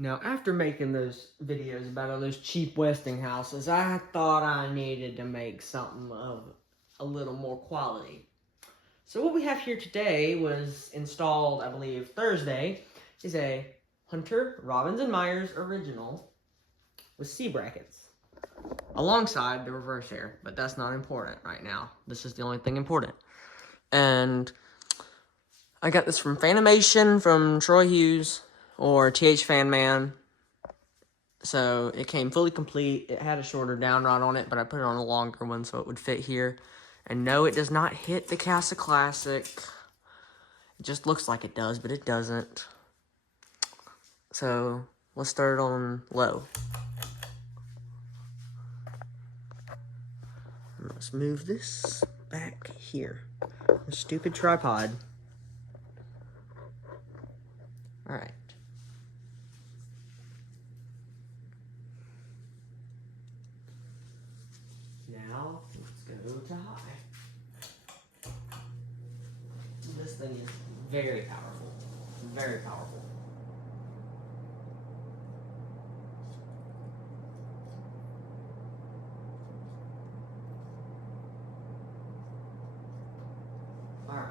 Now, after making those videos about all those cheap Westinghouses, I thought I needed to make something of a little more quality. So what we have here today was installed, I believe, Thursday, is a Hunter Robbins & Myers original with C brackets alongside the reverse air, but that's not important right now. This is the only thing important. And I got this from Fanimation from Troy Hughes or TH Fanman. So it came fully complete. It had a shorter down rod on it, but I put it on a longer one so it would fit here. And no, it does not hit the Casa Classic. It just looks like it does, but it doesn't. So let's start it on low. Let's move this back here. The stupid tripod. All right. Now, let's go to high. This thing is very powerful. Very powerful. Alright.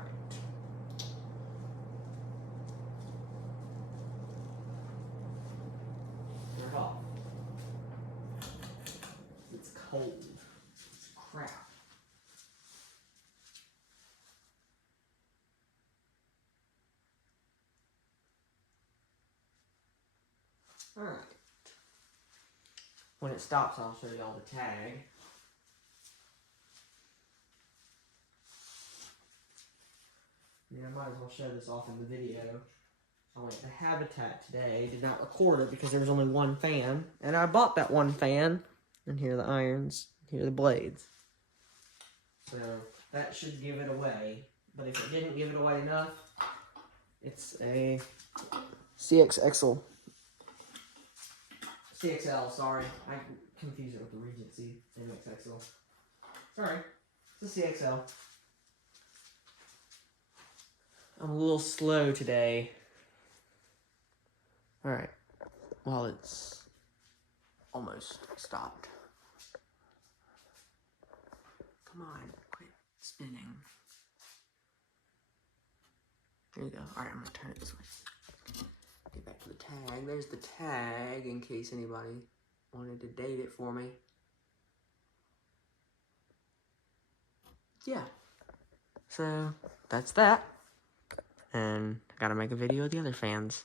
Turn it off. It's cold. It's crap. Alright. When it stops, I'll show you all the tag. Yeah, I might as well show this off in the video. I went to Habitat today, did not record it because there was only one fan. And I bought that one fan. And here are the irons, here are the blades. So that should give it away. But if it didn't give it away enough, it's a CXL, sorry. I confused it with the Regency MXXL. Sorry, it's a CXL. I'm a little slow today. Alright, well, it's almost stopped. Come on, quit spinning. There you go. Alright, I'm gonna turn it this way. Get back to the tag. There's the tag in case anybody wanted to date it for me. Yeah. So, that's that. And I gotta make a video of the other fans.